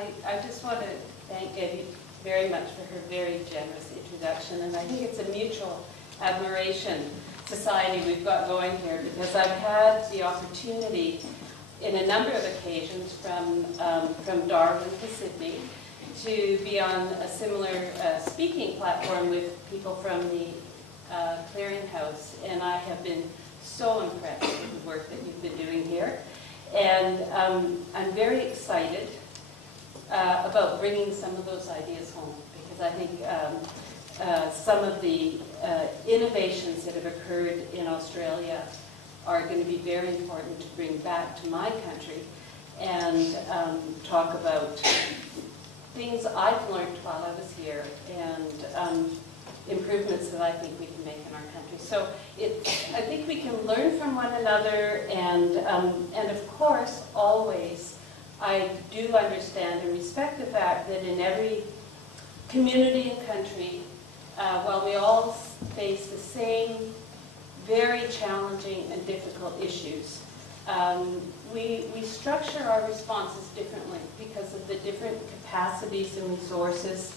I just want to thank Eddie very much for her very generous introduction, and I think it's a mutual admiration society we've got going here, because I've had the opportunity in a number of occasions from Darwin to Sydney to be on a similar speaking platform with people from the Clearinghouse, and I have been so impressed with the work that you've been doing here. And I'm very excited about bringing some of those ideas home, because I think some of the innovations that have occurred in Australia are going to be very important to bring back to my country and talk about things I've learned while I was here and improvements that I think we can make in our country. So I think we can learn from one another, and of course, always, I do understand and respect the fact that in every community and country, while we all face the same very challenging and difficult issues, we structure our responses differently because of the different capacities and resources,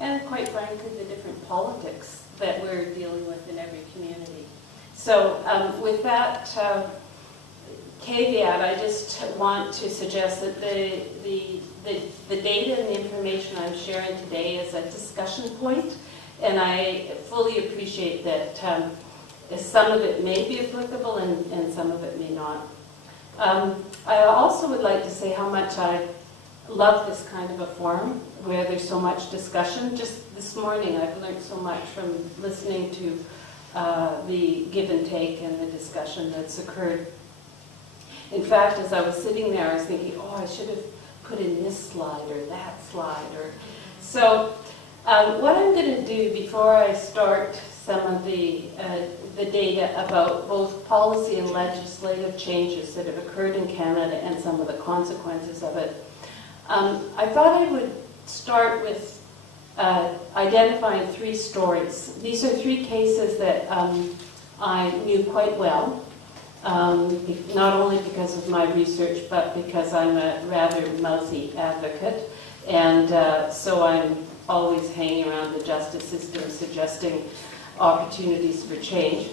and quite frankly, the different politics that we're dealing with in every community. So with that caveat, I just want to suggest that the data and the information I'm sharing today is a discussion point, and I fully appreciate that some of it may be applicable and some of it may not. I also would like to say how much I love this kind of a forum where there's so much discussion. Just this morning I've learned so much from listening to the give and take and the discussion that's occurred. In fact, as I was sitting there, I was thinking, oh, I should have put in this slide or that slide. So what I'm going to do before I start some of the data about both policy and legislative changes that have occurred in Canada and some of the consequences of it, I thought I would start with identifying 3 stories. These are 3 cases that I knew quite well, not only because of my research, but because I'm a rather mouthy advocate, and so I'm always hanging around the justice system suggesting opportunities for change.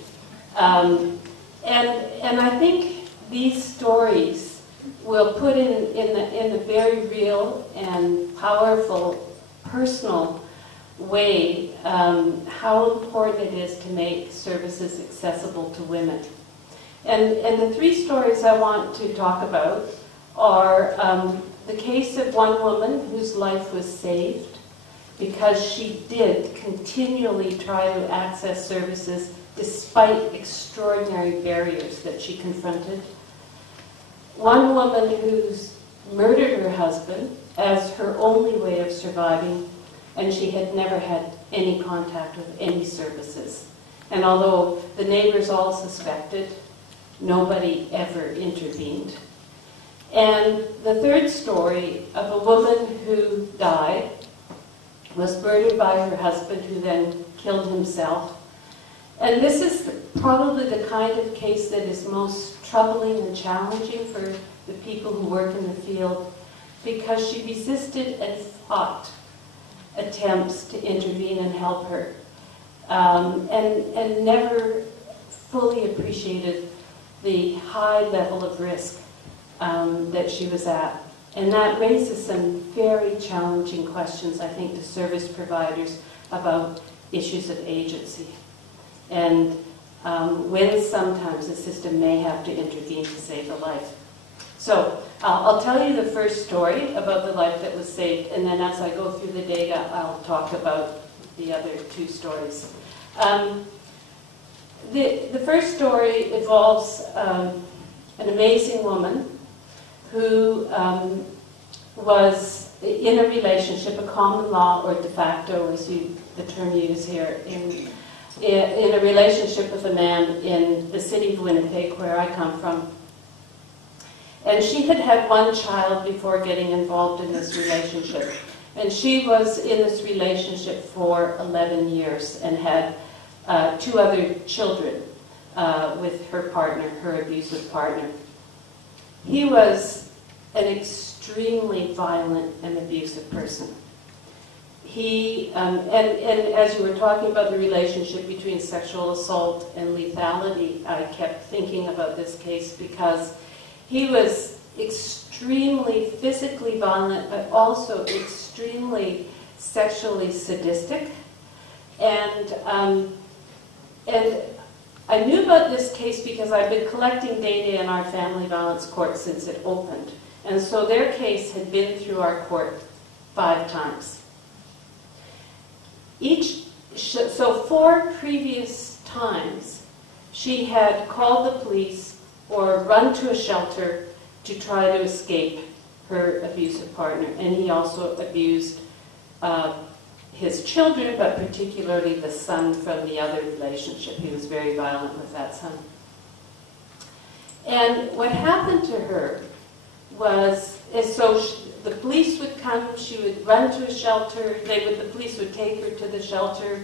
And I think these stories will put in a very real and powerful personal way how important it is to make services accessible to women. And the 3 stories I want to talk about are the case of one woman whose life was saved because she did continually try to access services despite extraordinary barriers that she confronted. One woman who's murdered her husband as her only way of surviving, and she had never had any contact with any services. And although the neighbors all suspected, nobody ever intervened. And the 3rd story of a woman who died, was murdered by her husband, who then killed himself. And this is probably the kind of case that is most troubling and challenging for the people who work in the field, because she resisted and fought attempts to intervene and help her, and never fully appreciated the high level of risk that she was at. And that raises some very challenging questions, I think, to service providers about issues of agency. And when sometimes the system may have to intervene to save a life. So I'll tell you the first story about the life that was saved, and then as I go through the data, I'll talk about the other 2 stories. The first story involves an amazing woman who was in a relationship, a common law or de facto, as the term used here, in a relationship with a man in the city of Winnipeg, where I come from. And she had had 1 child before getting involved in this relationship. And she was in this relationship for 11 years and had 2 other children with her partner, her abusive partner. He was an extremely extremely violent and abusive person. He, and as you were talking about the relationship between sexual assault and lethality, I kept thinking about this case because he was extremely physically violent, but also extremely sexually sadistic. And I knew about this case because I've been collecting data in our family violence court since it opened. And so their case had been through our court 5 times. So 4 previous times, she had called the police or run to a shelter to try to escape her abusive partner. And he also abused his children, but particularly the son from the other relationship. He was very violent with that son. And what happened to her was, the police would come, she would run to a shelter, the police would take her to the shelter,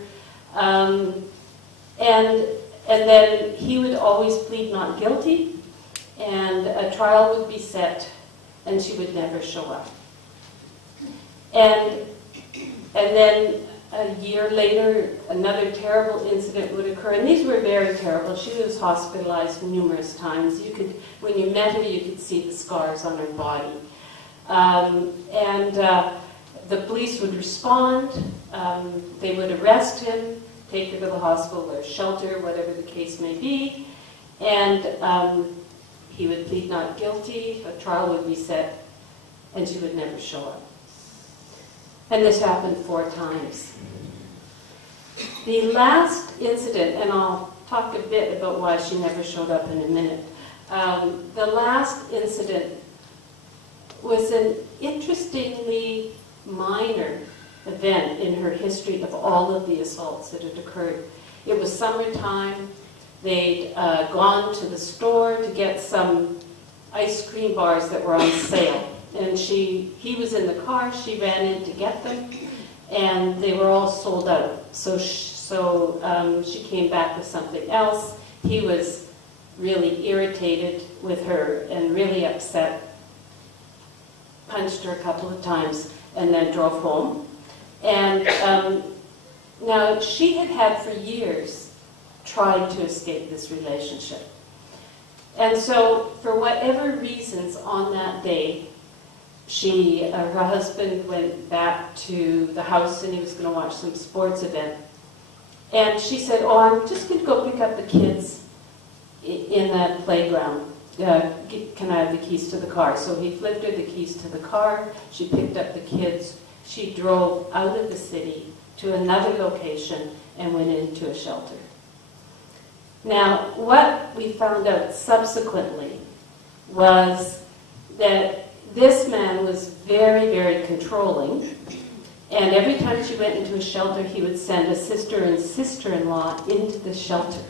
and then he would always plead not guilty, and a trial would be set, and she would never show up. And then a year later, another terrible incident would occur, and these were very terrible. She was hospitalized numerous times. When you met her, you could see the scars on her body. The police would respond, they would arrest him, take her to the hospital or shelter, whatever the case may be, and he would plead not guilty, a trial would be set, and she would never show up. And this happened 4 times. The last incident, and I'll talk a bit about why she never showed up in a minute. The last incident was an interestingly minor event in her history of all of the assaults that had occurred. It was summertime. They'd gone to the store to get some ice cream bars that were on sale. And he was in the car, she ran in to get them, and they were all sold out. So she came back with something else. He was really irritated with her and really upset, punched her a couple of times, and then drove home. And now she had for years tried to escape this relationship. And so for whatever reasons on that day, her husband went back to the house and he was going to watch some sports event. And she said, "Oh, I'm just going to go pick up the kids in that playground. Can I have the keys to the car?" So he flipped her the keys to the car. She picked up the kids. She drove out of the city to another location and went into a shelter. Now, what we found out subsequently was that this man was very, very controlling, and every time she went into a shelter, he would send a sister and sister-in-law into the shelter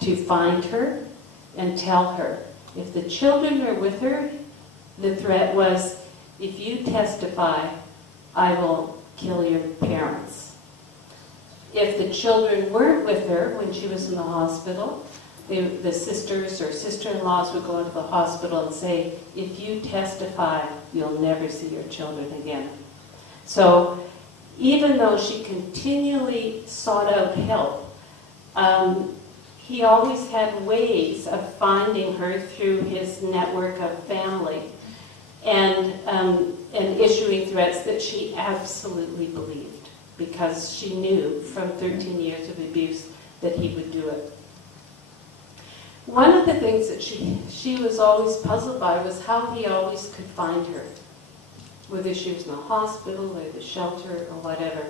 to find her and tell her, if the children are with her, the threat was, if you testify, I will kill your parents. If the children weren't with her when she was in the hospital, the sisters or sister-in-laws would go into the hospital and say, if you testify, you'll never see your children again. So even though she continually sought out help, he always had ways of finding her through his network of family and issuing threats that she absolutely believed, because she knew from 13 years of abuse that he would do it. One of the things that she was always puzzled by was how he always could find her, whether she was in the hospital or the shelter or whatever.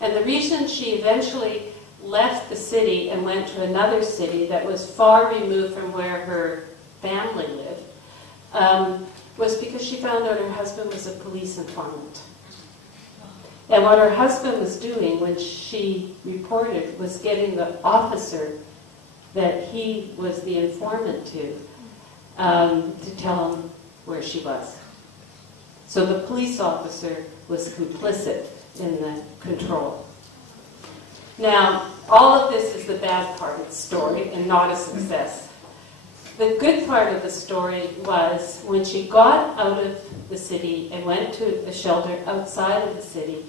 And the reason she eventually left the city and went to another city that was far removed from where her family lived was because she found out her husband was a police informant. And what her husband was doing when she reported was getting the officer that he was the informant to tell him where she was. So the police officer was complicit in the control. Now, all of this is the bad part of the story and not a success. the good part of the story was when she got out of the city and went to a shelter outside of the city,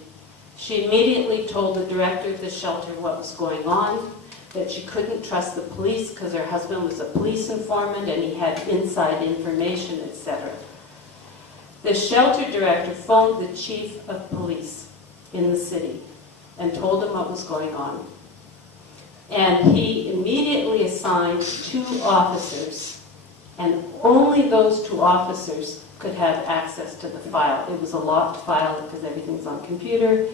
she immediately told the director of the shelter what was going on, that she couldn't trust the police because her husband was a police informant and he had inside information, etc. The shelter director phoned the chief of police in the city and told him what was going on. And he immediately assigned 2 officers, and only those 2 officers could have access to the file. It was a locked file because everything's on computer.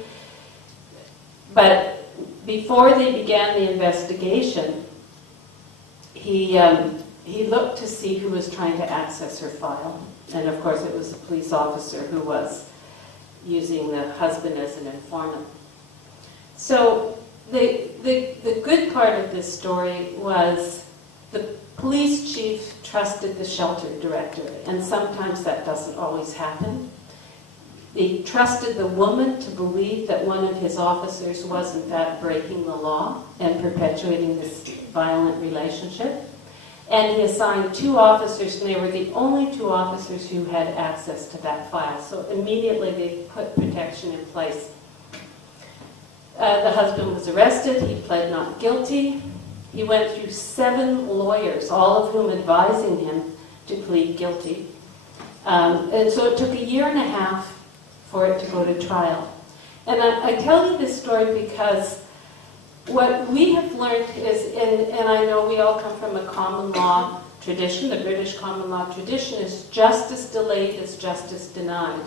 But before they began the investigation, he looked to see who was trying to access her file. And of course it was the police officer who was using the husband as an informant. So the good part of this story was the police chief trusted the shelter director, and sometimes that doesn't always happen. He trusted the woman to believe that one of his officers was in fact breaking the law and perpetuating this violent relationship. And he assigned 2 officers, and they were the only 2 officers who had access to that file. So immediately they put protection in place. The husband was arrested. He pled not guilty. He went through 7 lawyers, all of whom advising him to plead guilty. And so it took 1.5 years for it to go to trial. And I tell you this story because what we have learned is, and I know we all come from a common law tradition, the British common law tradition, is justice delayed is justice denied.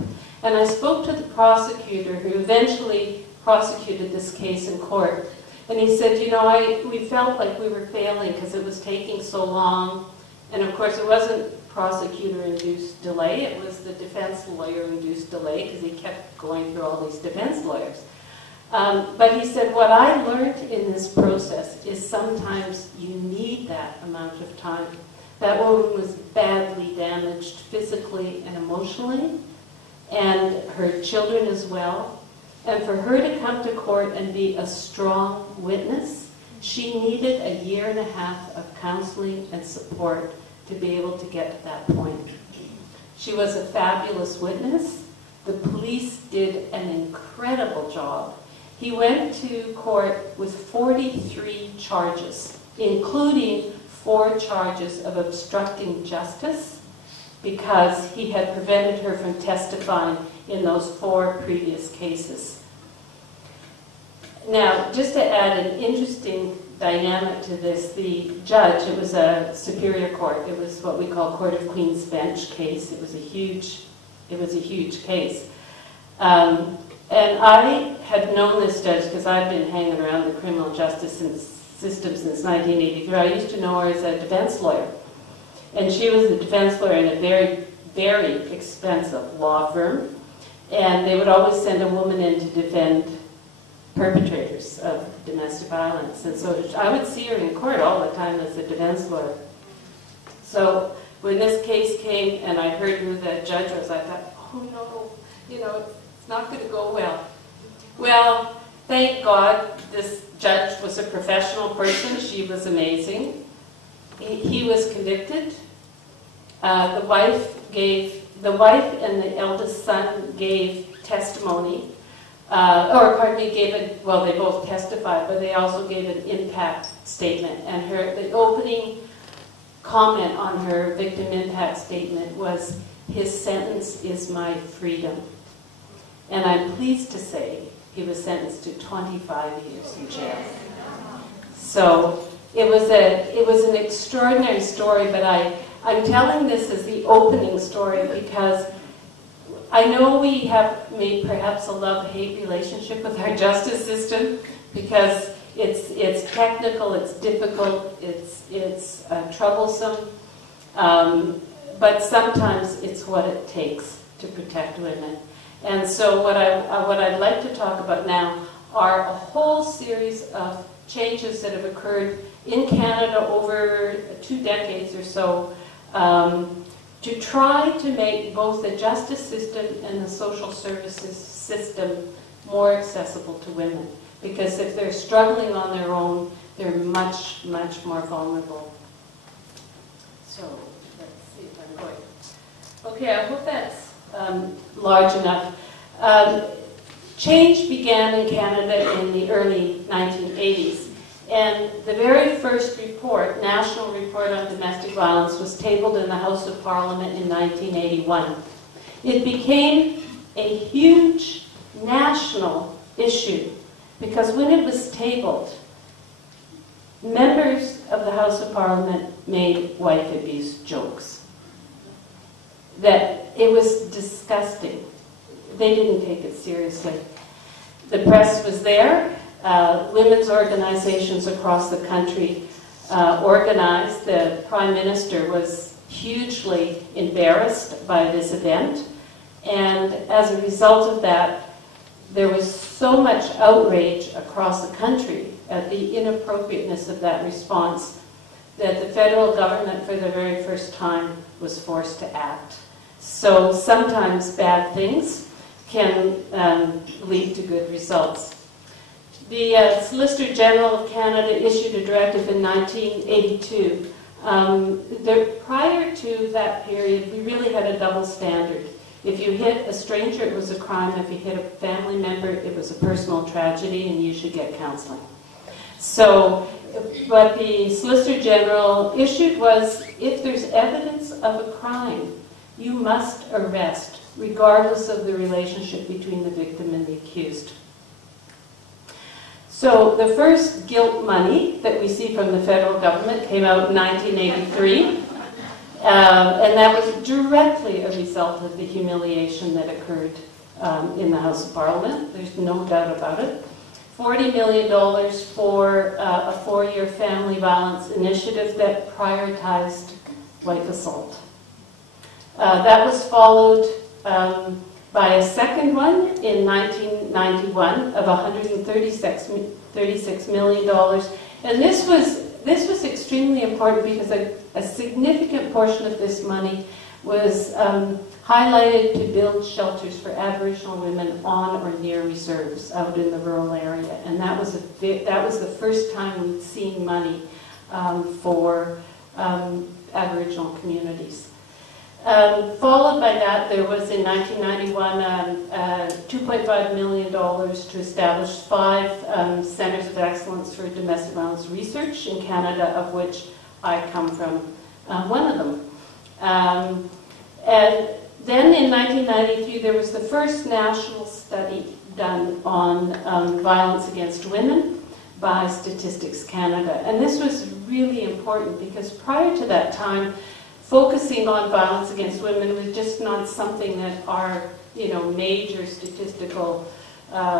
And I spoke to the prosecutor who eventually prosecuted this case in court, and he said, you know, we felt like we were failing because it was taking so long. And of course it wasn't prosecutor-induced delay, it was the defense lawyer-induced delay because he kept going through all these defense lawyers. But he said, what I learned in this process is sometimes you need that amount of time. That woman was badly damaged physically and emotionally, and her children as well. And for her to come to court and be a strong witness, she needed 1.5 years of counseling and support to be able to get to that point. She was a fabulous witness. The police did an incredible job. He went to court with 43 charges, including 4 charges of obstructing justice because he had prevented her from testifying in those 4 previous cases. Now, just to add an interesting dynamic to this, the judge, it was a superior court, it was what we call Court of Queen's Bench case. It was a huge case. And I had known this judge because I've been hanging around the criminal justice system since 1983. I used to know her as a defense lawyer. And she was a defense lawyer in a very, very expensive law firm. And they would always send a woman in to defend perpetrators of domestic violence. And so I would see her in court all the time as a defense lawyer. So when this case came and I heard who the judge was, I thought, oh no, you know, it's not going to go well. Well, thank God this judge was a professional person. She was amazing. He was convicted. The wife and the eldest son gave testimony. They both testified, but they also gave an impact statement. And the opening comment on her victim impact statement was, his sentence is my freedom. And I'm pleased to say he was sentenced to 25 years in jail. So it was an extraordinary story, but I'm telling this as the opening story because I know we have made perhaps a love-hate relationship with our justice system because it's technical, it's difficult, it's troublesome, but sometimes it's what it takes to protect women. And so what I'd like to talk about now are a whole series of changes that have occurred in Canada over 2 decades or so to try to make both the justice system and the social services system more accessible to women. Because if they're struggling on their own, they're much, much more vulnerable. So let's see if I'm going. Okay, I hope that's large enough. Change began in Canada in the early 1980s. And the very first report, National Report on Domestic Violence, was tabled in the House of Parliament in 1981. It became a huge national issue because when it was tabled, members of the House of Parliament made wife abuse jokes. That it was disgusting. They didn't take it seriously. The press was there. Women's organizations across the country organized. The Prime Minister was hugely embarrassed by this event. And as a result of that, there was so much outrage across the country at the inappropriateness of that response that the federal government, for the very first time, was forced to act. So sometimes bad things can lead to good results. The Solicitor General of Canada issued a directive in 1982. Prior to that period, we really had a double standard. If you hit a stranger, it was a crime. If you hit a family member, it was a personal tragedy, and you should get counseling. So what the Solicitor General issued was, if there's evidence of a crime, you must arrest, regardless of the relationship between the victim and the accused. So the first guilt money that we see from the federal government came out in 1983. And that was directly a result of the humiliation that occurred in the House of Parliament. There's no doubt about it. $40 million for a 4-year family violence initiative that prioritized wife assault. That was followed by a second one in 1991 of $136 million. And this was extremely important because a significant portion of this money was highlighted to build shelters for Aboriginal women on or near reserves out in the rural area. And that was the first time we'd seen money for Aboriginal communities. Followed by that, there was in 1991 $2.5 million to establish 5 centers of excellence for domestic violence research in Canada, of which I come from one of them. And then in 1993, there was the first national study done on violence against women by Statistics Canada. And this was really important because prior to that time, focusing on violence against women was just not something that our, major statistical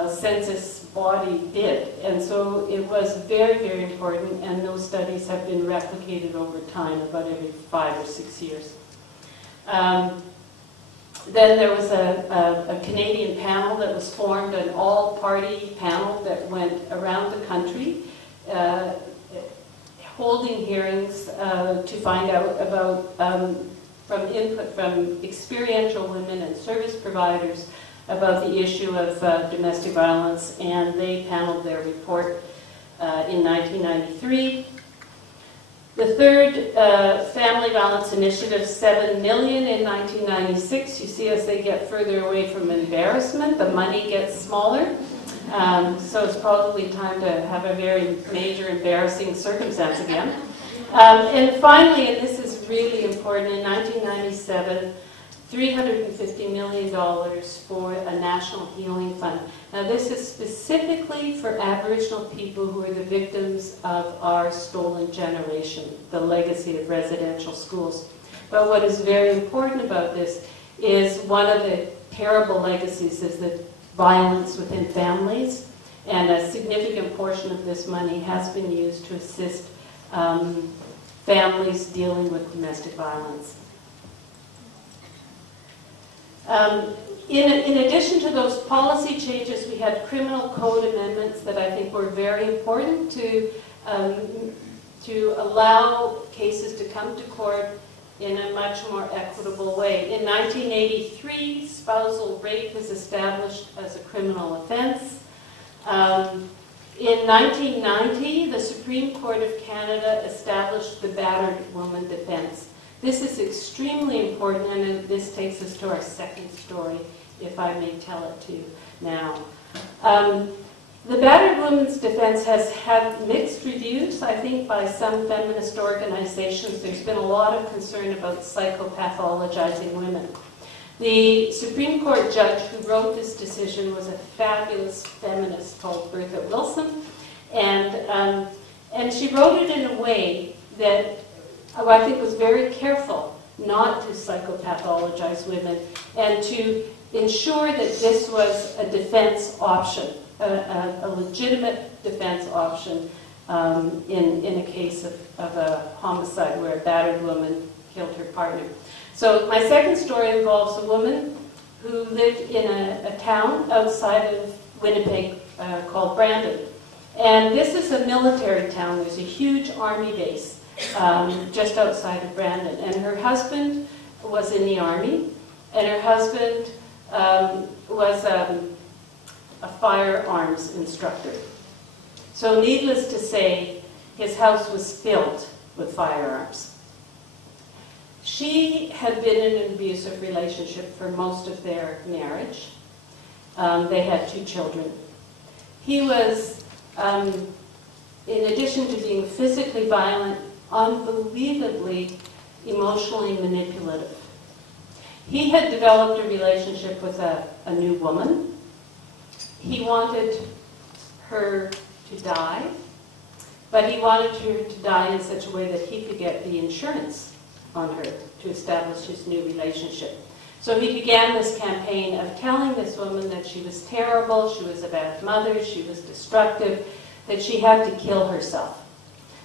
census body did. And so it was very, very important, and those studies have been replicated over time, about every 5 or 6 years. Then there was a Canadian panel that was formed, an all-party panel that went around the country, holding hearings to find out about, from input from experiential women and service providers about the issue of domestic violence, and they paneled their report in 1993. The third Family Violence Initiative, $7 million in 1996. You see, as they get further away from embarrassment, the money gets smaller. So it's probably time to have a very major embarrassing circumstance again. And finally, and this is really important, in 1997, $350 million for a national healing fund. Now this is specifically for Aboriginal people who are the victims of our stolen generation, the legacy of residential schools. But what is very important about this is one of the terrible legacies is the violence within families, and a significant portion of this money has been used to assist families dealing with domestic violence. In addition to those policy changes, we had criminal code amendments that I think were very important to allow cases to come to court in a much more equitable way. In 1983, spousal rape was established as a criminal offense. In 1990, the Supreme Court of Canada established the battered woman defense. This is extremely important, and this takes us to our second story, if I may tell it to you now. The battered woman's defense has had mixed reviews, I think, by some feminist organizations. There's been a lot of concern about psychopathologizing women. The Supreme Court judge who wrote this decision was a fabulous feminist called Bertha Wilson, and she wrote it in a way that I think was very careful not to psychopathologize women and to ensure that this was a defense option, a legitimate defense option in a case of a homicide where a battered woman killed her partner. So my second story involves a woman who lived in a town outside of Winnipeg called Brandon. And this is a military town. There's a huge army base just outside of Brandon. And her husband was in the army, and her husband was a firearms instructor. So needless to say, his house was filled with firearms. She had been in an abusive relationship for most of their marriage. They had 2 children. He was, in addition to being physically violent, unbelievably emotionally manipulative. He had developed a relationship with a new woman. He wanted her to die, but he wanted her to die in such a way that he could get the insurance on her to establish his new relationship. So he began this campaign of telling this woman that she was terrible, she was a bad mother, she was destructive, that she had to kill herself.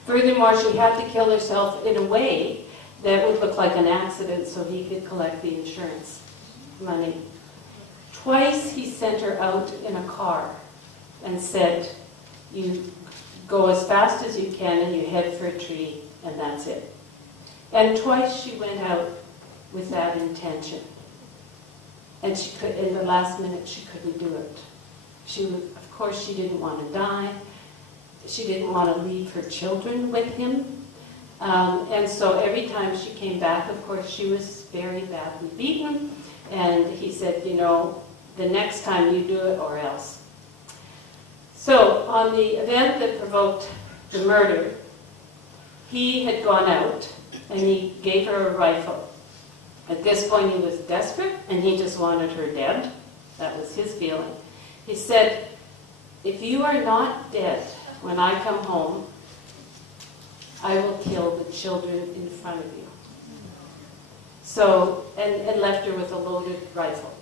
Furthermore, she had to kill herself in a way that would look like an accident so he could collect the insurance money. Twice he sent her out in a car and said, you go as fast as you can and you head for a tree and that's it. And twice she went out with that intention. And she could, in the last minute, she couldn't do it. Of course, she didn't want to die. She didn't want to leave her children with him. And so every time she came back, of course, she was very badly beaten. And he said, you know, the next time you do it or else. So on the event that provoked the murder, he had gone out and he gave her a rifle. At this point he was desperate and he just wanted her dead. That was his feeling. He said, if you are not dead when I come home, I will kill the children in front of you. So, and left her with a loaded rifle.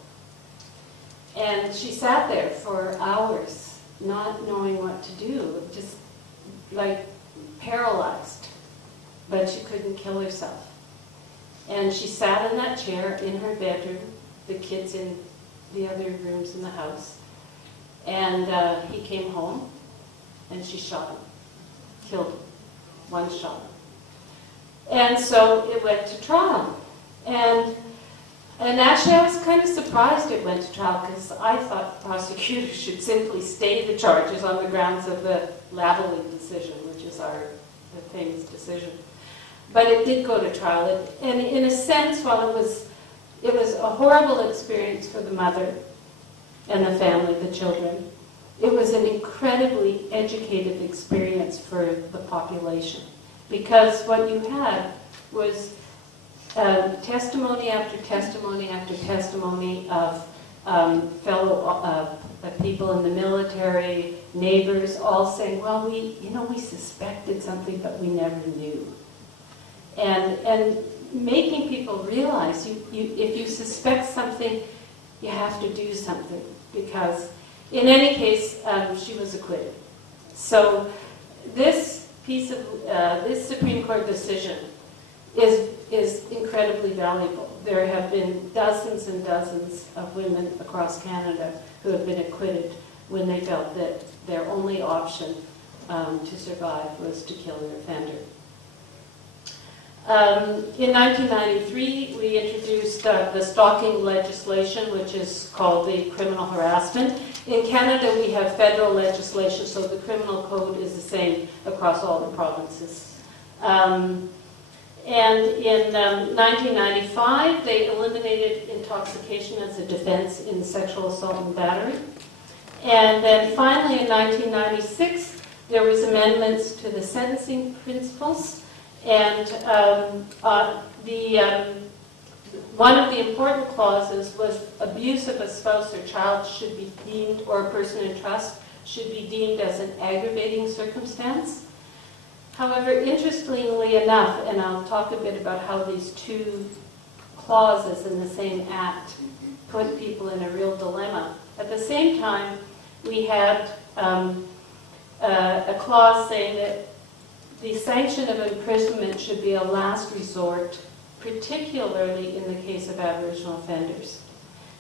And she sat there for hours, not knowing what to do, just like paralyzed. But she couldn't kill herself. And she sat in that chair in her bedroom, the kids in the other rooms in the house. And he came home, and she shot him, killed him, one shot. And so it went to trial. And actually I was kind of surprised it went to trial because I thought the prosecutor should simply stay the charges on the grounds of the Lavallee decision, which is the famous decision. But it did go to trial. And in a sense, while it was a horrible experience for the mother and the family, the children, it was an incredibly educated experience for the population. Because what you had was testimony after testimony after testimony of fellow people in the military, neighbors, all saying, well, we suspected something, but we never knew. And making people realize if you suspect something, you have to do something. Because in any case, she was acquitted. So this piece of this Supreme Court decision is incredibly valuable. There have been dozens and dozens of women across Canada who have been acquitted when they felt that their only option to survive was to kill their offender. In 1993, we introduced the stalking legislation, which is called the criminal harassment. In Canada, we have federal legislation, so the criminal code is the same across all the provinces. And in 1995, they eliminated intoxication as a defense in sexual assault and battery. And then finally in 1996, there was amendments to the sentencing principles. And one of the important clauses was abuse of a spouse or child should be deemed, or a person in trust, should be deemed as an aggravating circumstance. However, interestingly enough, and I'll talk a bit about how these two clauses in the same act put people in a real dilemma. At the same time, we had a clause saying that the sanction of imprisonment should be a last resort, particularly in the case of Aboriginal offenders.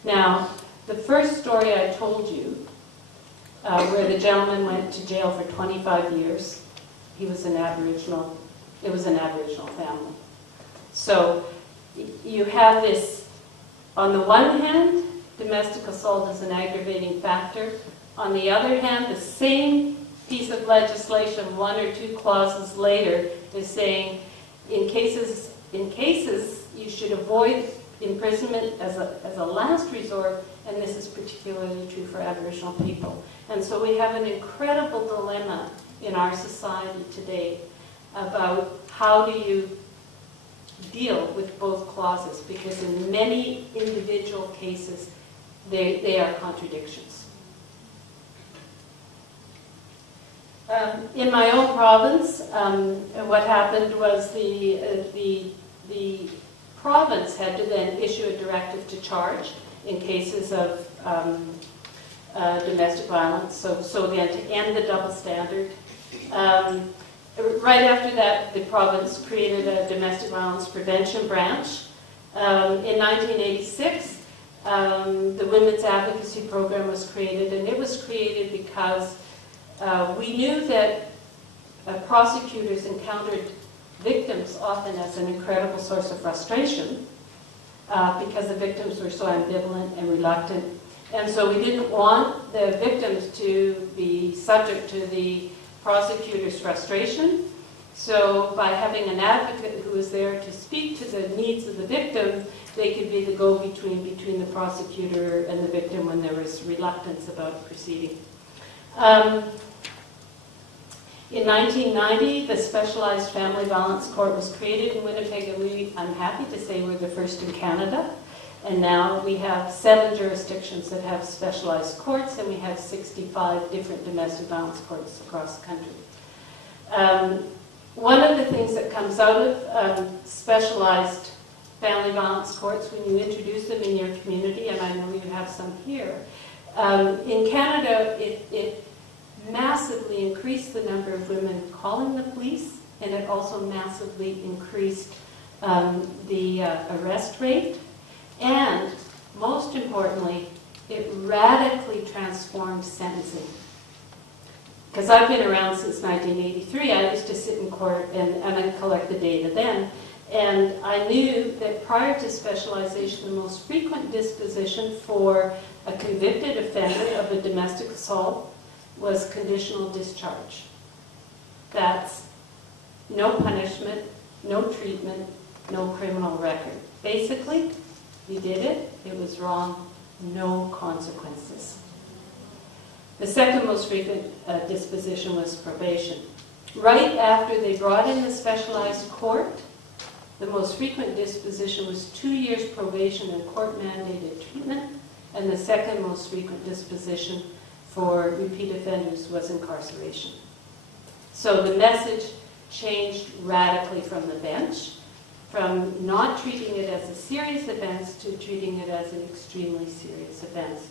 Now, the first story I told you, where the gentleman went to jail for 25 years, he was an Aboriginal, it was an Aboriginal family. So you have this, on the one hand, domestic assault is an aggravating factor. On the other hand, the same piece of legislation, one or two clauses later, is saying in cases you should avoid imprisonment as a last resort, and this is particularly true for Aboriginal people. And so we have an incredible dilemma in our society today about how do you deal with both clauses, because in many individual cases they are contradictions. In my own province, what happened was the province had to then issue a directive to charge in cases of domestic violence, so again, to end the double standard. Right after that, the province created a domestic violence prevention branch. In 1986, the Women's Advocacy Program was created, and it was created because we knew that prosecutors encountered victims often as an incredible source of frustration because the victims were so ambivalent and reluctant. And so we didn't want the victims to be subject to the prosecutor's frustration. So by having an advocate who was there to speak to the needs of the victim, they could be the go-between between the prosecutor and the victim when there was reluctance about proceeding. In 1990, the Specialized Family Violence Court was created in Winnipeg, and I'm happy to say we're the first in Canada. And now we have 7 jurisdictions that have specialized courts, and we have 65 different domestic violence courts across the country. One of the things that comes out of specialized family violence courts when you introduce them in your community, and I know you have some here, in Canada it massively increased the number of women calling the police, and it also massively increased the arrest rate. And most importantly, it radically transformed sentencing. Because I've been around since 1983, I used to sit in court and I'd collect the data then. And I knew that prior to specialization, the most frequent disposition for a convicted offender of a domestic assault was conditional discharge. That's no punishment, no treatment, no criminal record. Basically, you did it, it was wrong, no consequences. The second most frequent disposition was probation. Right after they brought in the specialized court, the most frequent disposition was 2 years probation and court-mandated treatment, and the second most frequent disposition for repeat offenders was incarceration. So the message changed radically from the bench, from not treating it as a serious offense to treating it as an extremely serious offense,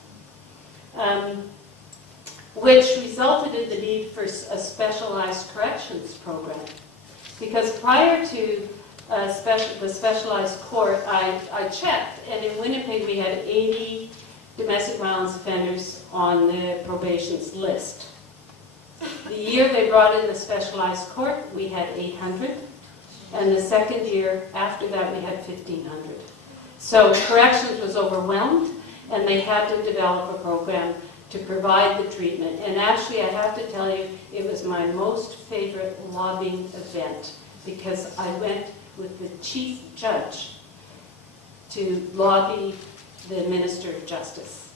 which resulted in the need for a specialized corrections program. Because prior to the specialized court, I checked, and in Winnipeg we had 80 domestic violence offenders on the probation's list. The year they brought in the specialized court, we had 800. And the second year after that, we had 1,500. So corrections was overwhelmed, and they had to develop a program to provide the treatment. And actually, I have to tell you, it was my most favorite lobbying event, because I went with the chief judge to lobby the Minister of Justice.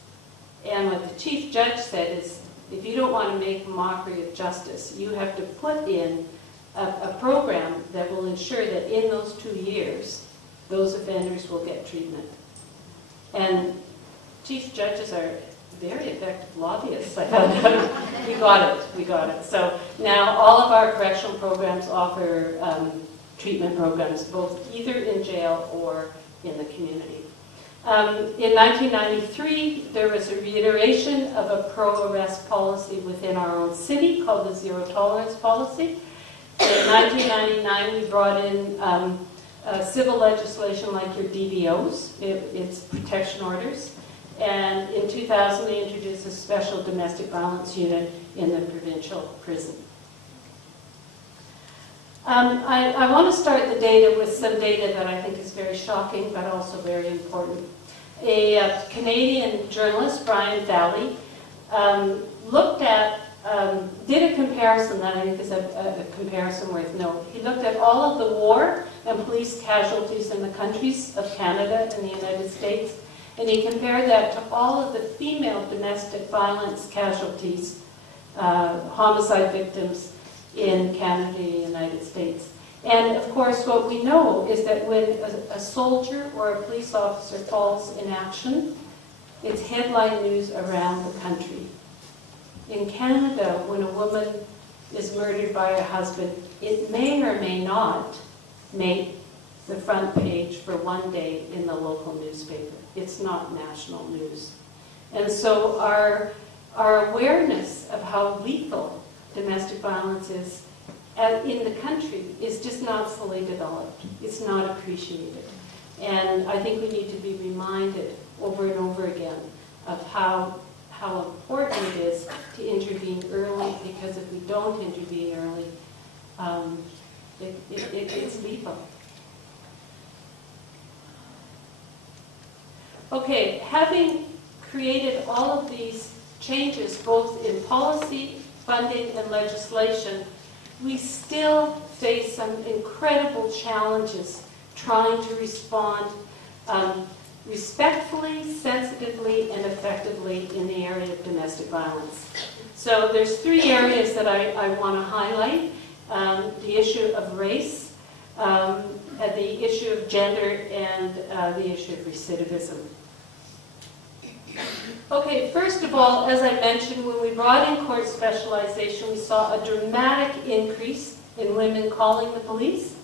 And what the chief judge said is, if you don't want to make a mockery of justice, you have to put in a program that will ensure that in those 2 years, those offenders will get treatment. And chief judges are very effective lobbyists, I found out. We got it. So now all of our correctional programs offer treatment programs, both either in jail or in the community. In 1993, there was a reiteration of a pro-arrest policy within our own city called the zero tolerance policy. In 1999, we brought in civil legislation like your DVOs, it's protection orders. And in 2000, they introduced a special domestic violence unit in the provincial prison. I want to start the data with some data that I think is very shocking, but also very important. A Canadian journalist, Brian Valley, did a comparison that I think is a comparison worth note. He looked at all of the war and police casualties in the countries of Canada and the United States, and he compared that to all of the female domestic violence casualties, homicide victims in Canada and the United States. And of course, what we know is that when a soldier or a police officer falls in action, it's headline news around the country. In Canada, when a woman is murdered by her husband, it may or may not make the front page for one day in the local newspaper. It's not national news. And so our awareness of how lethal domestic violence is in the country is just not fully developed. It's not appreciated. And I think we need to be reminded over and over again of how important it is to intervene early, because if we don't intervene early, it's lethal. Okay, having created all of these changes, both in policy, funding, and legislation, we still face some incredible challenges trying to respond respectfully, sensitively, and effectively in the area of domestic violence. So there's 3 areas that I want to highlight. The issue of race, the issue of gender, and the issue of recidivism. Okay, first of all, as I mentioned, when we brought in court specialization, we saw a dramatic increase in women calling the police,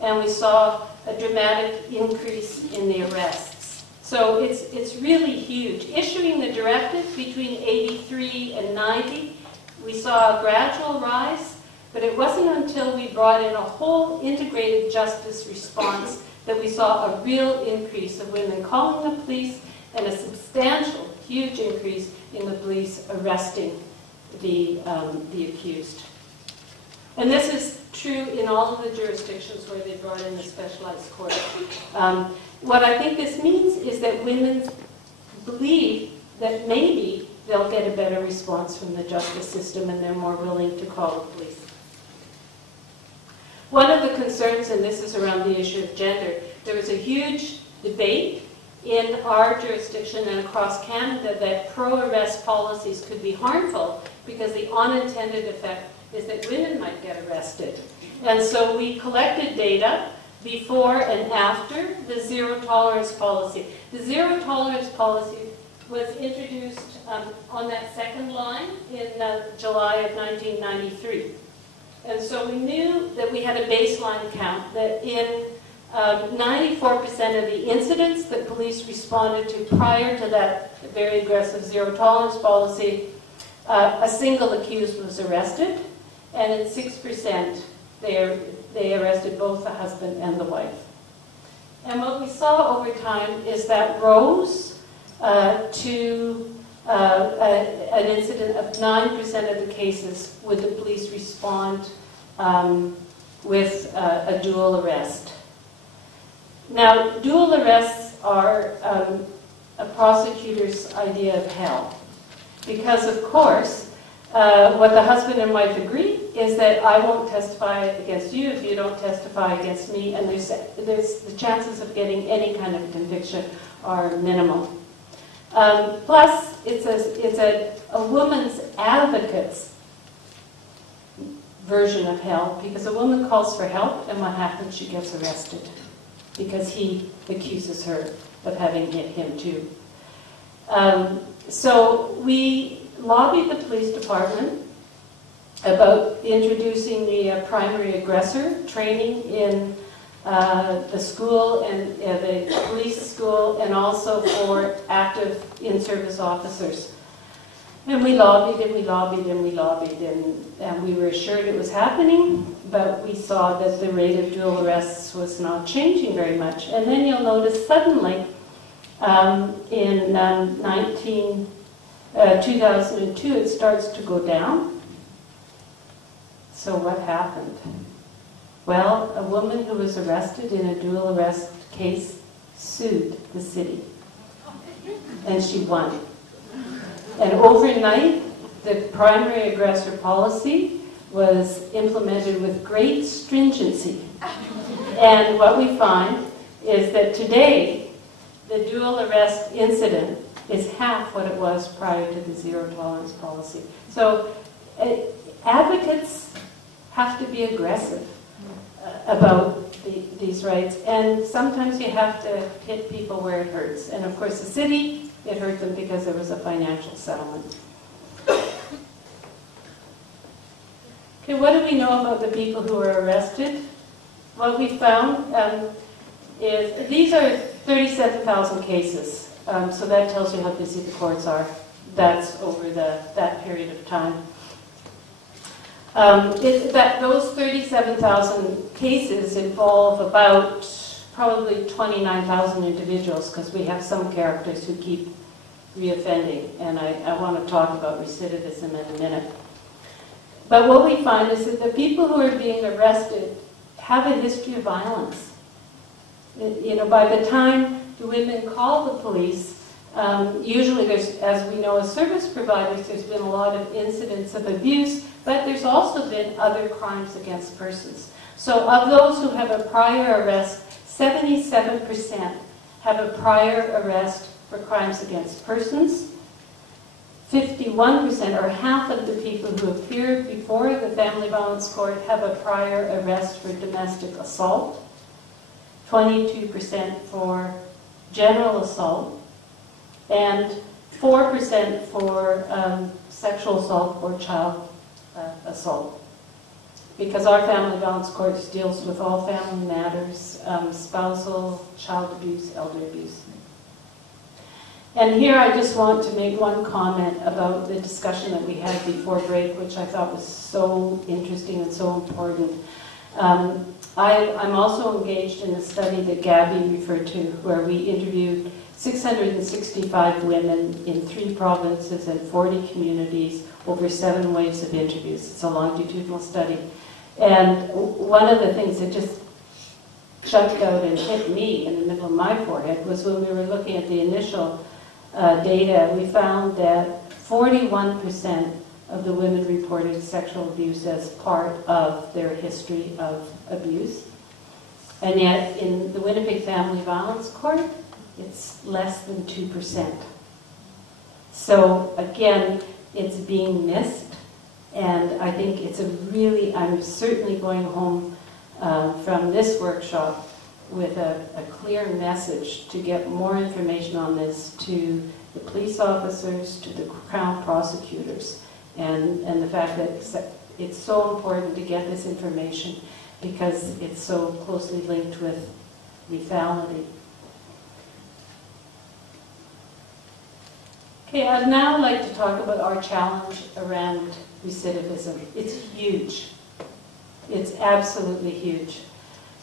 and we saw a dramatic increase in the arrests. So it's really huge. Issuing the directive between 83 and 90, we saw a gradual rise, but it wasn't until we brought in a whole integrated justice response that we saw a real increase of women calling the police and a substantial, huge increase in the police arresting the accused. And this is true in all of the jurisdictions where they brought in the specialized court. What I think this means is that women believe that maybe they'll get a better response from the justice system and they're more willing to call the police. One of the concerns, and this is around the issue of gender, there was a huge debate in our jurisdiction and across Canada that pro-arrest policies could be harmful because the unintended effect is that women might get arrested. And so we collected data before and after the zero tolerance policy. The zero tolerance policy was introduced on that second line in July of 1993. And so we knew that we had a baseline count that in 94% of the incidents that police responded to prior to that very aggressive zero tolerance policy, a single accused was arrested, and in 6% they arrested both the husband and the wife. And what we saw over time is that rose to an incident of 9% of the cases would the police respond with a dual arrest. Now, dual arrests are a prosecutor's idea of hell, because of course What the husband and wife agree is that I won't testify against you if you don't testify against me, and there's the chances of getting any kind of conviction are minimal. Plus, it's a woman's advocate's version of hell, because a woman calls for help, and what happens? She gets arrested because he accuses her of having hit him too. So we lobbied the police department about introducing the primary aggressor training in the school and the police school, and also for active in-service officers. And we lobbied and we lobbied and we lobbied, and we were assured it was happening, but we saw that the rate of dual arrests was not changing very much. And then you'll notice suddenly in 2002 it starts to go down. So what happened? Well, a woman who was arrested in a dual arrest case sued the city, and she won. And overnight, the primary aggressor policy was implemented with great stringency. And what we find is that today, the dual arrest incident is half what it was prior to the zero tolerance policy. So advocates have to be aggressive about these rights, and sometimes you have to hit people where it hurts. And of course the city, it hurt them because there was a financial settlement. Okay, what do we know about the people who were arrested? What we found is these are 37,000 cases, so that tells you how busy the courts are. That's over that period of time. Those 37,000 cases involve about probably 29,000 individuals, because we have some characters who keep reoffending, and I want to talk about recidivism in a minute. But what we find is that the people who are being arrested have a history of violence. You know, by the time the women call the police, usually there's, as we know as service providers, there's been a lot of incidents of abuse, but there's also been other crimes against persons. So of those who have a prior arrest, 77% have a prior arrest for crimes against persons. 51%, or half of the people who appeared before the family violence court, have a prior arrest for domestic assault. 22% for general assault, and 4% for sexual assault or child assault. Because our family violence court deals with all family matters, spousal, child abuse, elder abuse. And here I just want to make one comment about the discussion that we had before break, which I thought was so interesting and so important. I'm also engaged in a study that Gabby referred to, where we interviewed 665 women in 3 provinces and 40 communities over 7 waves of interviews. It's a longitudinal study. And one of the things that just jumped out and hit me in the middle of my forehead was when we were looking at the initial data, we found that 41% of the women reported sexual abuse as part of their history of abuse. And yet, in the Winnipeg Family Violence Court, it's less than 2%. So, again, it's being missed, and I think it's a really, I'm certainly going home from this workshop with a clear message to get more information on this to the police officers, to the Crown prosecutors, and the fact that it's so important to get this information because it's so closely linked with lethality. Okay, I'd now like to talk about our challenge around recidivism. It's huge. It's absolutely huge.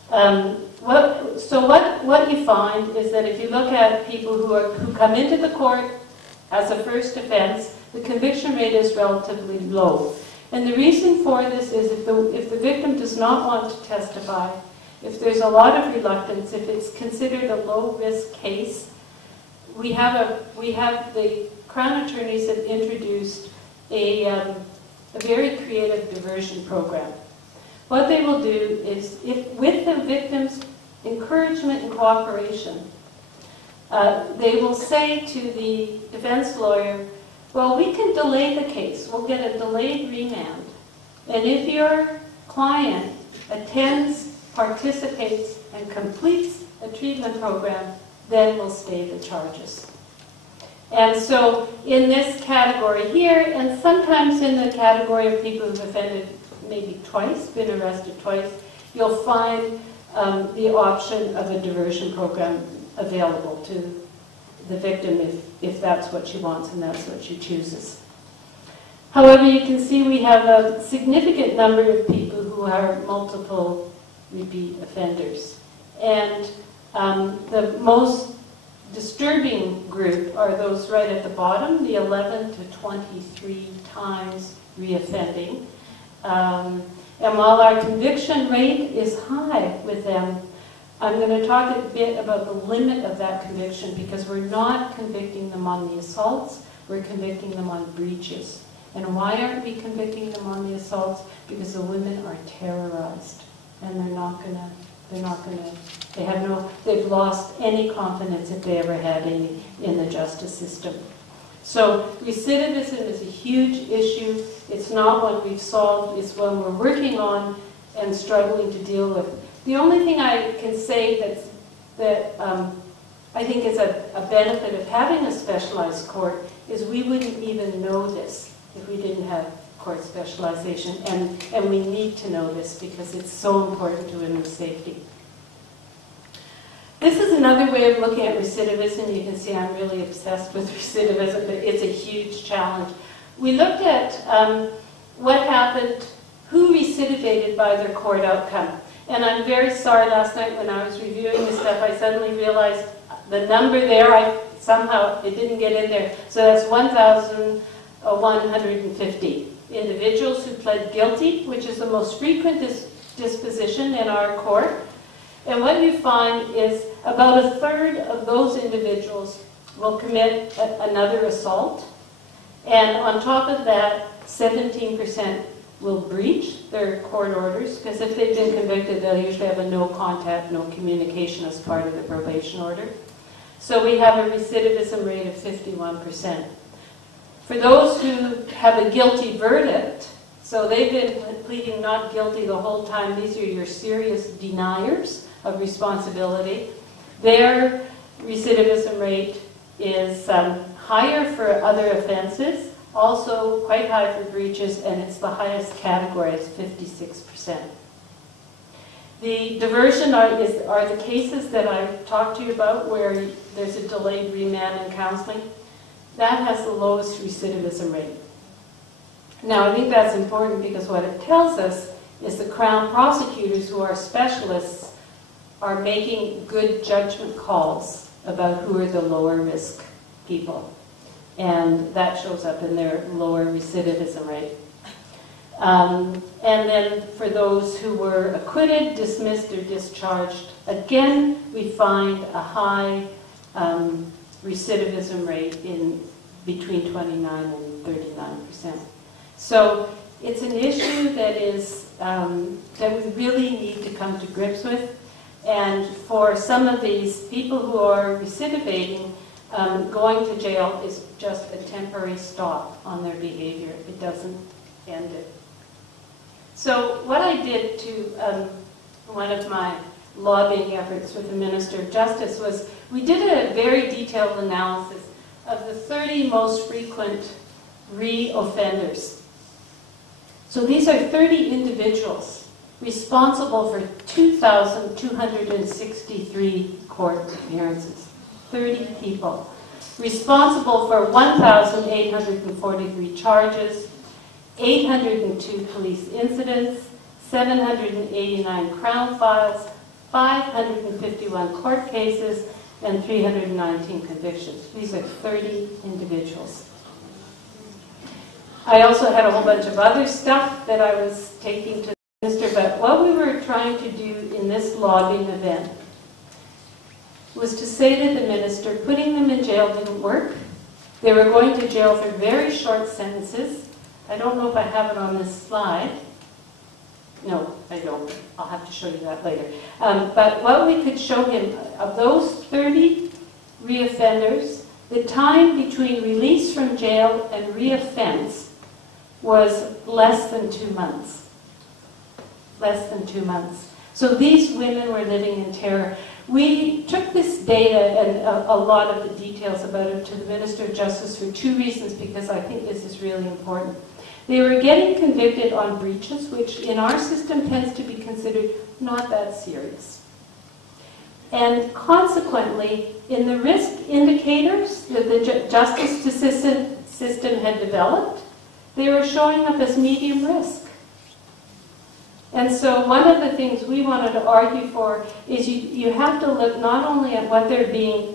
What you find is that if you look at people who come into the court as a first offense, the conviction rate is relatively low. And the reason for this is if the victim does not want to testify, if there's a lot of reluctance, if it's considered a low-risk case, we have the Crown attorneys have introduced a a very creative diversion program. What they will do is, with the victim's encouragement and cooperation, they will say to the defense lawyer, well, we can delay the case. We'll get a delayed remand. And if your client attends, participates, and completes a treatment program, then we'll stay the charges. And so in this category here, and sometimes in the category of people who've offended maybe twice, been arrested twice, you'll find the option of a diversion program available to the victim if that's what she wants and that's what she chooses. However, you can see we have a significant number of people who are multiple repeat offenders. And the most disturbing group are those right at the bottom, the 11 to 23 times reoffending. And while our conviction rate is high with them, I'm going to talk a bit about the limit of that conviction, because we're not convicting them on the assaults, we're convicting them on breaches. And why aren't we convicting them on the assaults? Because the women are terrorized, and they've lost any confidence if they ever had any in the justice system. So recidivism is a huge issue. It's not one we've solved, it's one we're working on and struggling to deal with. The only thing I can say that I think is a benefit of having a specialized court is we wouldn't even know this if we didn't have court specialization, and we need to know this because it's so important to women's safety. This is another way of looking at recidivism. You can see I'm really obsessed with recidivism, but it's a huge challenge. We looked at what happened, who recidivated by their court outcome. And I'm very sorry, last night when I was reviewing this stuff, I suddenly realized the number there, somehow it didn't get in there. So that's 1,150 individuals who pled guilty, which is the most frequent disposition in our court. And what you find is about a third of those individuals will commit another assault. And on top of that, 17% will breach their court orders, because if they've been convicted, they'll usually have a no contact, no communication as part of the probation order. So we have a recidivism rate of 51%. For those who have a guilty verdict, so they've been pleading not guilty the whole time, these are your serious deniers of responsibility, their recidivism rate is higher for other offenses, also quite high for breaches, and it's the highest category, it's 56%. The diversion are the cases that I talked to you about where there's a delayed remand and counseling. That has the lowest recidivism rate. Now, I think that's important because what it tells us is the Crown prosecutors, who are specialists, are making good judgment calls about who are the lower risk people. And that shows up in their lower recidivism rate. And then for those who were acquitted, dismissed, or discharged, again, we find a high recidivism rate in between 29 and 39%. So it's an issue that is that we really need to come to grips with. And for some of these people who are recidivating, going to jail is just a temporary stop on their behavior. It doesn't end it. So what I did to one of my lobbying efforts with the Minister of Justice was we did a very detailed analysis of the 30 most frequent re-offenders. So these are 30 individuals responsible for 2,263 court appearances. 30 people. Responsible for 1,843 charges, 802 police incidents, 789 Crown files, 551 court cases, and 319 convictions. These are 30 individuals. I also had a whole bunch of other stuff that I was taking to the Minister, but what we were trying to do in this lobbying event was to say to the Minister, putting them in jail didn't work. They were going to jail for very short sentences. I don't know if I have it on this slide. No, I don't. I'll have to show you that later. But what we could show him, of those 30 reoffenders, the time between release from jail and reoffense was less than 2 months. Less than 2 months. So these women were living in terror. We took this data and a lot of the details about it to the Minister of Justice for 2 reasons, because I think this is really important. They were getting convicted on breaches, which in our system tends to be considered not that serious. And consequently, in the risk indicators that the justice system had developed, they were showing up as medium risk. And so one of the things we wanted to argue for is you have to look not only at what they're being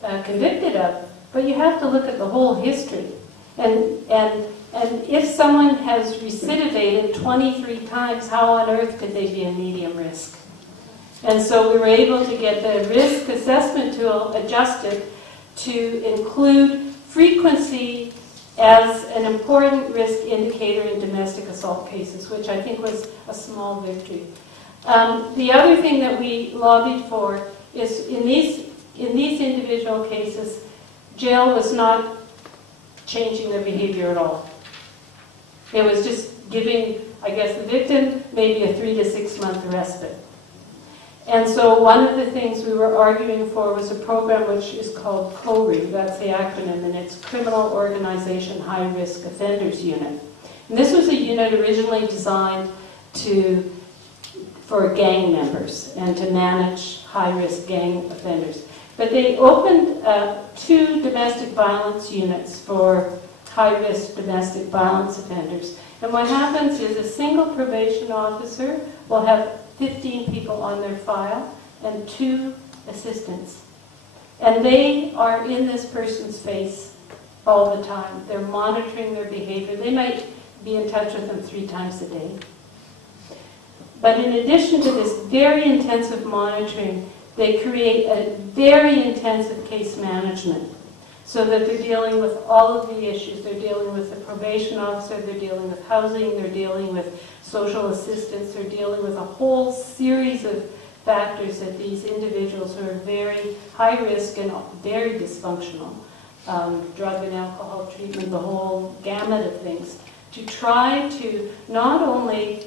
convicted of, but you have to look at the whole history. And if someone has recidivated 23 times, how on earth could they be a medium risk? And so we were able to get the risk assessment tool adjusted to include frequency as an important risk indicator in domestic assault cases, which I think was a small victory. The other thing that we lobbied for is in these individual cases, jail was not changing their behavior at all. It was just giving, I guess, the victim maybe a 3 to 6 month respite. And so one of the things we were arguing for was a program which is called CORI, that's the acronym, and it's Criminal Organization High Risk Offenders Unit. And this was a unit originally designed for gang members and to manage high-risk gang offenders. But they opened 2 domestic violence units for high-risk domestic violence offenders. And what happens is a single probation officer will have 15 people on their file and 2 assistants. And they are in this person's face all the time. They're monitoring their behavior. They might be in touch with them 3 times a day. But in addition to this very intensive monitoring, they create a very intensive case management so that they're dealing with all of the issues. They're dealing with the probation officer, they're dealing with housing, they're dealing with social assistance, they're dealing with a whole series of factors that these individuals who are very high risk and very dysfunctional, drug and alcohol treatment, the whole gamut of things, to try to not only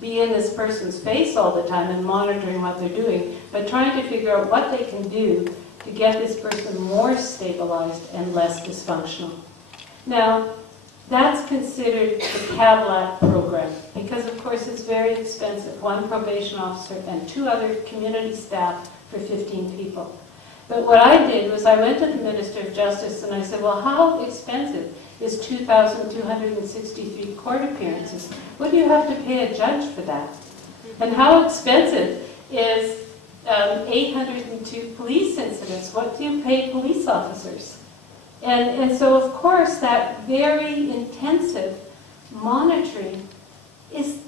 be in this person's face all the time and monitoring what they're doing, but trying to figure out what they can do to get this person more stabilized and less dysfunctional. Now, that's considered the CAVLAT program because, of course, it's very expensive. 1 probation officer and 2 other community staff for 15 people. But what I did was I went to the Minister of Justice and I said, well, how expensive is 2,263 court appearances? What do you have to pay a judge for that? And how expensive is 802 police incidents? What do you pay police officers? And so, of course, that very intensive monitoring is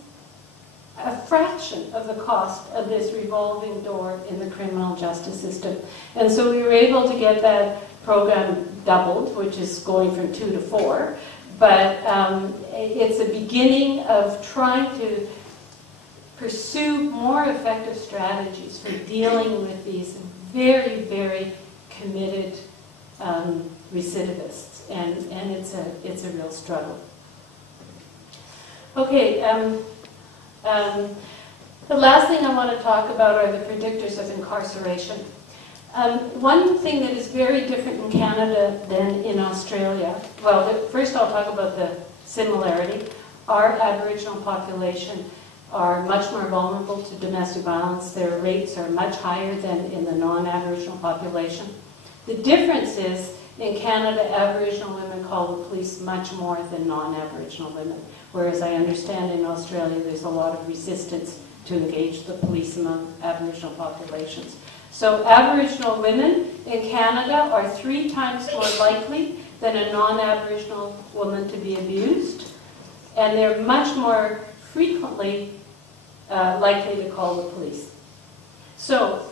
a fraction of the cost of this revolving door in the criminal justice system. And so we were able to get that program doubled, which is going from 2 to 4. But it's a beginning of trying to pursue more effective strategies for dealing with these very, very committed recidivists, and it's a real struggle. Okay, the last thing I want to talk about are the predictors of incarceration. One thing that is very different in Canada than in Australia, well, first I'll talk about the similarity. Our Aboriginal population are much more vulnerable to domestic violence. Their rates are much higher than in the non-Aboriginal population. The difference is, in Canada, Aboriginal women call the police much more than non-Aboriginal women, whereas I understand in Australia there's a lot of resistance to engage the police among Aboriginal populations. So Aboriginal women in Canada are 3 times more likely than a non-Aboriginal woman to be abused, and they're much more frequently likely to call the police. So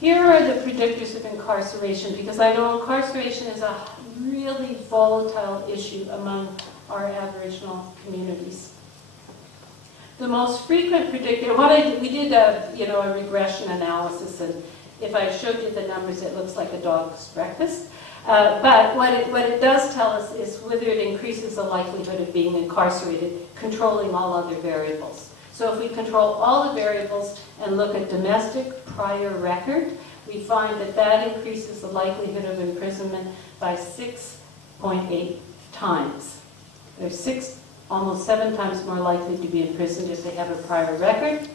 here are are the predictors of incarceration? Because I know incarceration is a really volatile issue among our Aboriginal communities. The most frequent predictor, we did a regression analysis, and if I showed you the numbers, it looks like a dog's breakfast. But what it does tell us is whether it increases the likelihood of being incarcerated, controlling all other variables. So if we control all the variables and look at domestic prior record, we find that that increases the likelihood of imprisonment by 6.8 times. They're almost 7 times more likely to be imprisoned if they have a prior record.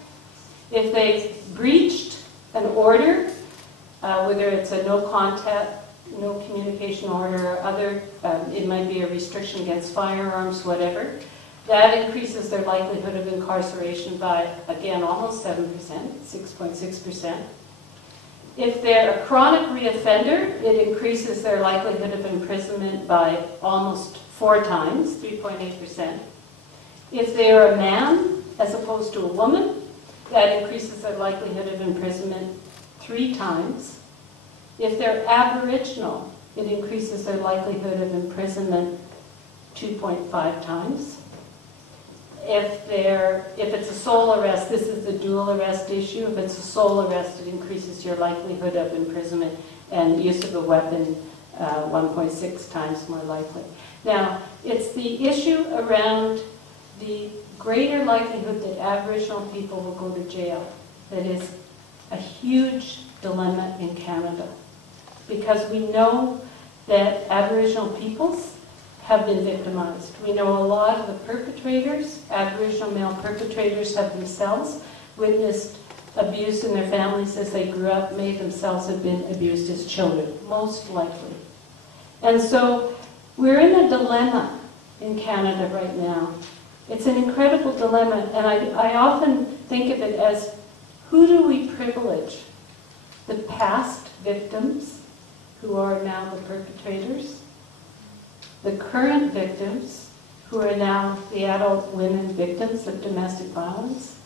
If they've breached an order, whether it's a no contact, no communication order or other, it might be a restriction against firearms, whatever, that increases their likelihood of incarceration by, again, almost 7%, 6.6%. If they're a chronic reoffender, it increases their likelihood of imprisonment by almost 4 times, 3.8%. If they are a man as opposed to a woman, that increases their likelihood of imprisonment 3 times. If they're Aboriginal, it increases their likelihood of imprisonment 2.5 times. If it's a sole arrest, this is the dual arrest issue. If it's a sole arrest, it increases your likelihood of imprisonment and use of a weapon 1.6 times more likely. Now, it's the issue around the greater likelihood that Aboriginal people will go to jail that is a huge dilemma in Canada. Because we know that Aboriginal peoples have been victimized. We know a lot of the perpetrators, Aboriginal male perpetrators, have themselves witnessed abuse in their families as they grew up, may themselves have been abused as children, most likely. And so we're in a dilemma in Canada right now. It's an incredible dilemma, and I often think of it as, who do we privilege? The past victims, who are now the perpetrators, the current victims, who are now the adult women victims of domestic violence,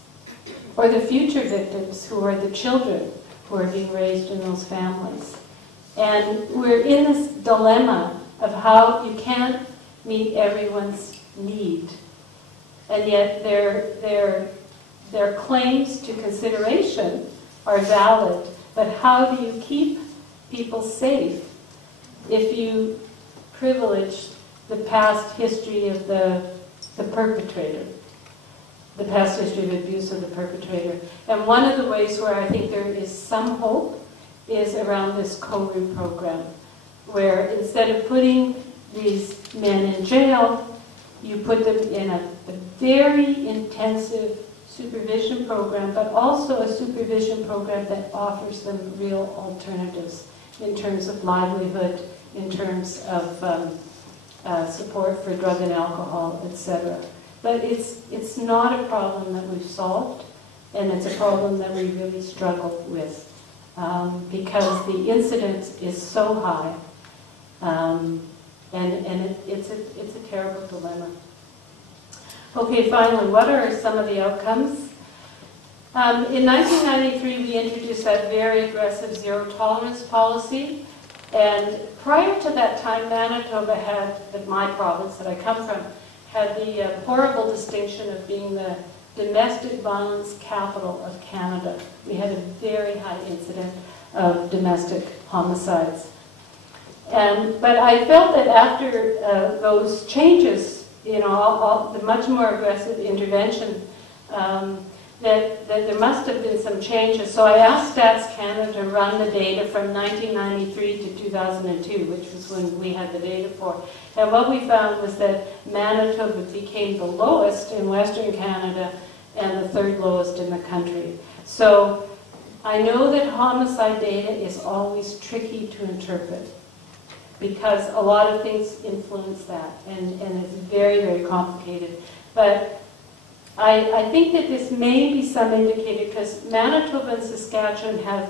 or the future victims, who are the children who are being raised in those families. And we're in this dilemma of how you can't meet everyone's need, and yet their claims to consideration are valid, but how do you keep people safe if you privilege the past history of the perpetrator, the past history of abuse of the perpetrator? And one of the ways where I think there is some hope is around this CORU program, where instead of putting these men in jail, you put them in a very intensive supervision program, but also a supervision program that offers them real alternatives in terms of livelihood, in terms of support for drug and alcohol, etc. But it's not a problem that we've solved, and it's a problem that we really struggle with because the incidence is so high, and it's a terrible dilemma. Okay, finally, what are some of the outcomes? In 1993, we introduced that very aggressive zero-tolerance policy. And prior to that time, Manitoba had, my province that I come from, had the horrible distinction of being the domestic violence capital of Canada. We had a very high incidence of domestic homicides. But I felt that after those changes, the much more aggressive intervention, that there must have been some changes. So I asked Stats Canada to run the data from 1993 to 2002, which was when we had the data for. And what we found was that Manitoba became the lowest in Western Canada and the 3rd lowest in the country. So I know that homicide data is always tricky to interpret, because a lot of things influence that, and it's very, very complicated. But I think that this may be some indicator, because Manitoba and Saskatchewan have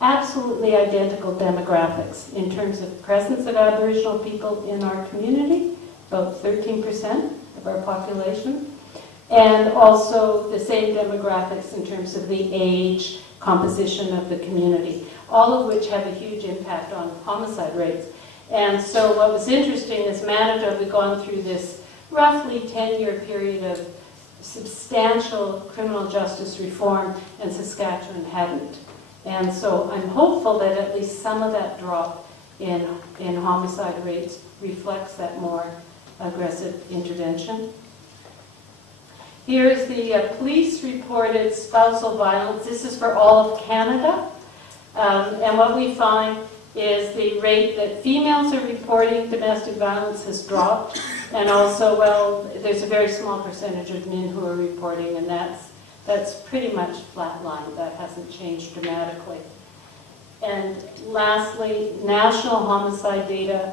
absolutely identical demographics in terms of presence of Aboriginal people in our community, about 13% of our population, and also the same demographics in terms of the age, composition of the community, all of which have a huge impact on homicide rates. And so what was interesting is Manitoba had gone through this roughly 10-year period of substantial criminal justice reform, and Saskatchewan hadn't. And so I'm hopeful that at least some of that drop in homicide rates reflects that more aggressive intervention. Here's the police-reported spousal violence. This is for all of Canada. And what we find is the rate that females are reporting domestic violence has dropped. And also, well, there's a very small percentage of men who are reporting, and that's pretty much flatlined. That hasn't changed dramatically. And lastly, national homicide data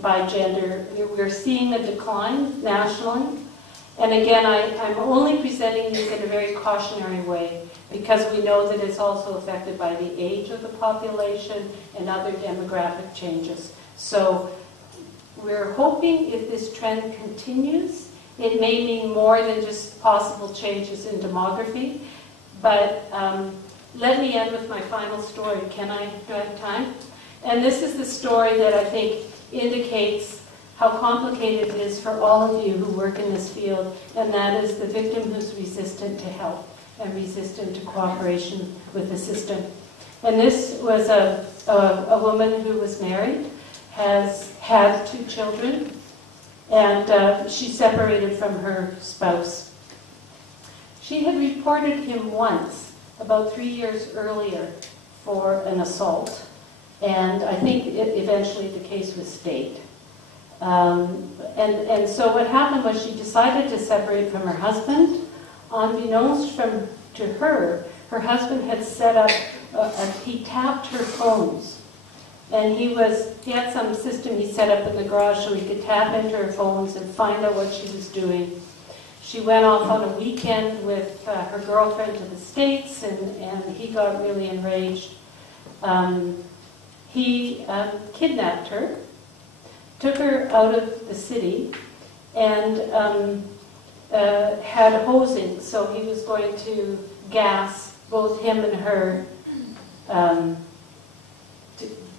by gender. We're seeing a decline nationally. And again, I'm only presenting these in a very cautionary way because we know that it's also affected by the age of the population and other demographic changes. So we're hoping if this trend continues, it may mean more than just possible changes in demography. But let me end with my final story. Do I have time? And this is the story that I think indicates how complicated it is for all of you who work in this field, and that is the victim who's resistant to help and resistant to cooperation with the system. And this was a woman who was married, has had 2 children, and she separated from her spouse. She had reported him once, about 3 years earlier, for an assault, and I think eventually the case was stayed. And so what happened was she decided to separate from her husband. Unbeknownst to her, her husband had set up, he tapped her phones. And he had some system he set up in the garage so he could tap into her phones and find out what she was doing. She went off on a weekend with her girlfriend to the States, and he got really enraged. He kidnapped her, took her out of the city, and had hosing. So he was going to gas both him and her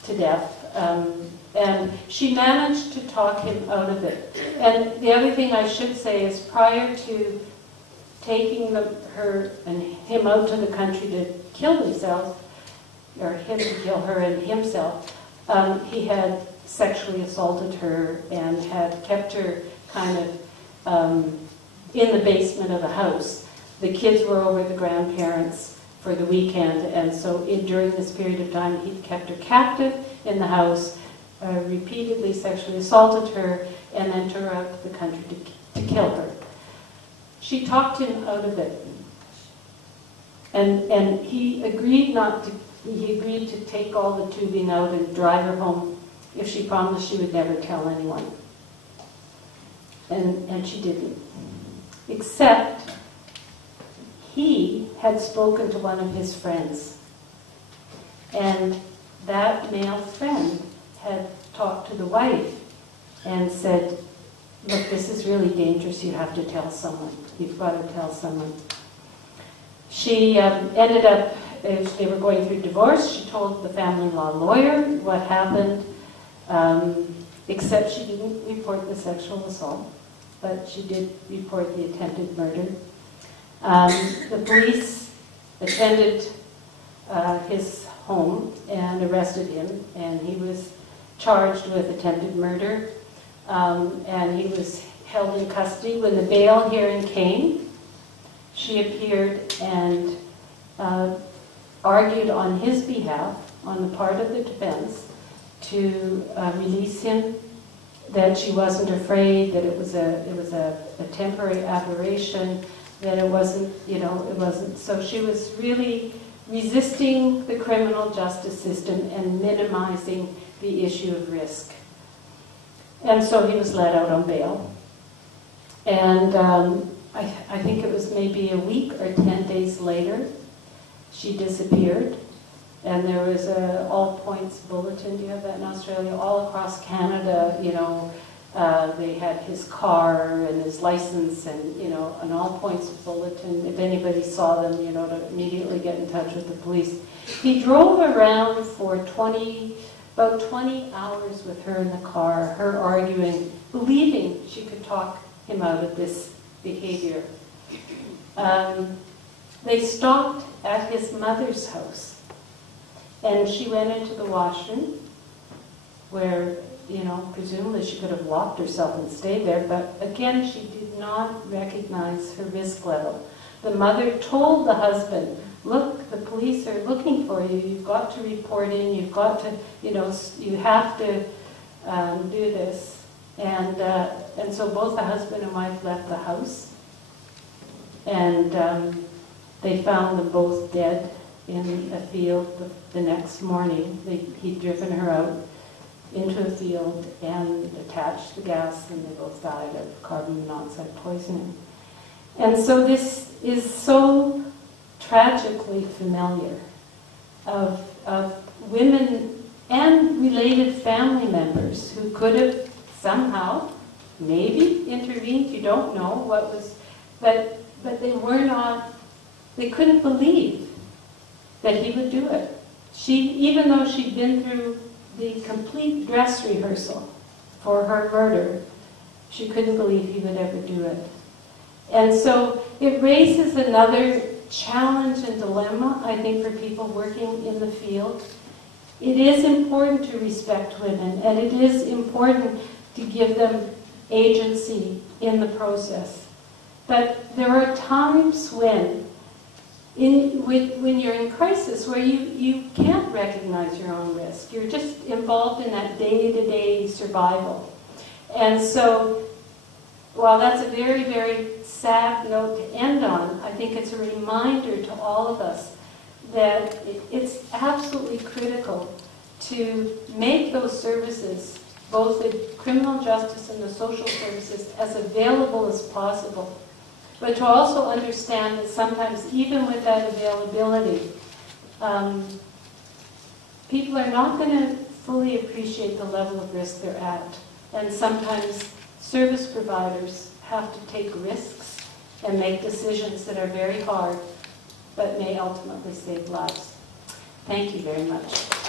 to death. And she managed to talk him out of it. And the other thing I should say is prior to taking her and him out to the country to kill himself, or him to kill her and himself, he had sexually assaulted her and had kept her kind of in the basement of the house. The kids were over the grandparents for the weekend, and so during this period of time he kept her captive in the house, repeatedly sexually assaulted her, and then took her out to the country to kill her. She talked him out of it, and he agreed to take all the tubing out and drive her home if she promised she would never tell anyone. And she didn't. Except he had spoken to one of his friends. And that male friend had talked to the wife and said, look, this is really dangerous, you have to tell someone. You've got to tell someone. She ended up, as they were going through divorce, she told the family law lawyer what happened, except she didn't report the sexual assault, but she did report the attempted murder. The police attended his home and arrested him, and he was charged with attempted murder, and he was held in custody. When the bail hearing came, she appeared and argued on his behalf, on the part of the defense, to release him, that she wasn't afraid, that it was a temporary aberration, that it wasn't. So she was really resisting the criminal justice system and minimizing the issue of risk. And so he was let out on bail. And I think it was maybe a week or 10 days later, she disappeared. And there was a all points bulletin, do you have that in Australia? All across Canada, They had his car and his license and, you know, an all points bulletin. If anybody saw them, you know, to immediately get in touch with the police. He drove around for about 20 hours with her in the car, her arguing, believing she could talk him out of this behavior. They stopped at his mother's house, and she went into the washroom where, you know, presumably she could have locked herself and stayed there, but again, she did not recognize her risk level. The mother told the husband, look, the police are looking for you, you've got to report in, you've got to, you know, you have to do this. And so both the husband and wife left the house, and they found them both dead in a field the next morning. He'd driven her out into a field and attached the gas, and they both died of carbon monoxide poisoning. And so this is so tragically familiar of women and related family members who could have somehow, maybe intervened. You don't know what was, but they were not. They couldn't believe that he would do it. Even though she'd been through the complete dress rehearsal for her murder, she couldn't believe he would ever do it. And so it raises another challenge and dilemma, I think, for people working in the field. It is important to respect women, and it is important to give them agency in the process. But there are times when you're in crisis where you can't recognize your own risk. You're just involved in that day-to-day survival. And so, while that's a very, very sad note to end on, I think it's a reminder to all of us that it's absolutely critical to make those services, both the criminal justice and the social services, as available as possible. But to also understand that sometimes, even with that availability, people are not going to fully appreciate the level of risk they're at. And sometimes service providers have to take risks and make decisions that are very hard, but may ultimately save lives. Thank you very much.